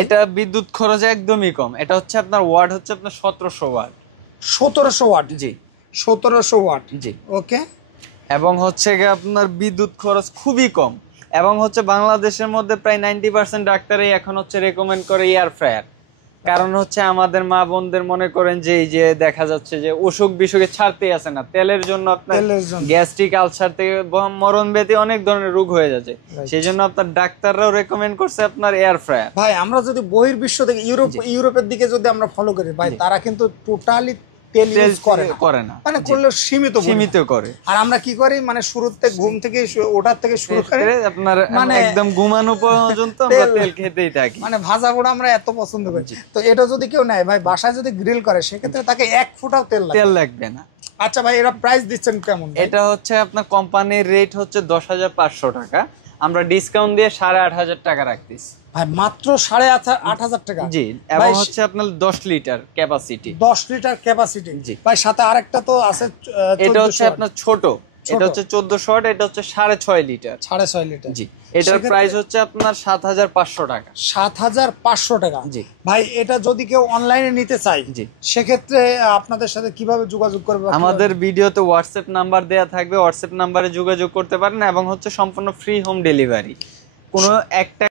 এটা বিদ্যুৎ খরচ একদমই কম। এটা হচ্ছে আপনার ওয়াট হচ্ছে আপনার 1700 ওয়াট। 1700 ওয়াট? জি 1700 ওয়াট। জি। ওকে। এবং হচ্ছে গিয়ে আপনার বিদ্যুৎ খরচ খুবই কম। এবং হচ্ছে বাংলাদেশের মধ্যে প্রায় 90% ডাক্তারই এখন হচ্ছে রেকমেন্ড করে এয়ার ফ্রায়ার। কারণ হচ্ছে আমাদের মা বোনদের মনে করেন যে এই যে দেখা যাচ্ছে যে অসুখ বিসুখে ছাড়তেই আছে না, তেলের জন্য আপনার গ্যাস্ট্রিক আলসার থেকে মরণ ব্যাধি অনেক ধরনের রোগ হয়ে যাচ্ছে। সেই জন্য আপনার ডাক্তাররাও রেকমেন্ড করছে আপনার এয়ার ফ্রায়ার। ভাই আমরা যদি বহির্বিশ্ব থেকে ইউরোপের দিকে যদি আমরা ফলো করি ভাই, তারা কিন্তু টোটালি তেল ইউজ করে না, মানে করলে সীমিত করে। আর আমরা কি করি, মানে শুরুতে ঘুম থেকে ওঠার থেকে শুরু করে আপনার মানে একদম ঘুমানো পর্যন্ত আমরা তেল খেতেই থাকি। মানে ভাজা পোড়া আমরা এত পছন্দ করি। তো এটা যদি কেউ নেয় ভাই, বাসায় যদি গ্রিল করে, সেক্ষেত্রে তাকে এক ফোঁটাও তেল লাগবে না। আচ্ছা ভাই, এরা প্রাইস দিচ্ছেন কেমন? এটা হচ্ছে আপনার কোম্পানির রেট হচ্ছে 10,500 টাকা, আমরা ডিসকাউন্ট দিয়ে 8,500 টাকা রাখতেছি ভাই, মাত্র 8,500 টাকা। জি। এবং হচ্ছে আপনার 10 লিটার ক্যাপাসিটি। 10 litre capacity. জি ভাই সাথে আরেকটা তো আছে, এটা হচ্ছে আপনার ছোট, এটা হচ্ছে 1400 ওয়াট, এটা হচ্ছে 6.5 লিটার। 6.5 লিটার। জি। এটার প্রাইস হচ্ছে আপনার 7,500 টাকা। 7,500 টাকা। জি ভাই, এটা যদি কেউ অনলাইনে নিতে চায়, জি, সেক্ষেত্রে আপনাদের সাথে কিভাবে যোগাযোগ করবে? আমাদের ভিডিওতে হোয়াটসঅ্যাপ নাম্বার দেয়া থাকবে, হোয়াটসঅ্যাপ নাম্বারে যোগাযোগ করতে পারেন। এবং হচ্ছে সম্পূর্ণ ফ্রি হোম ডেলিভারি, কোনো একটা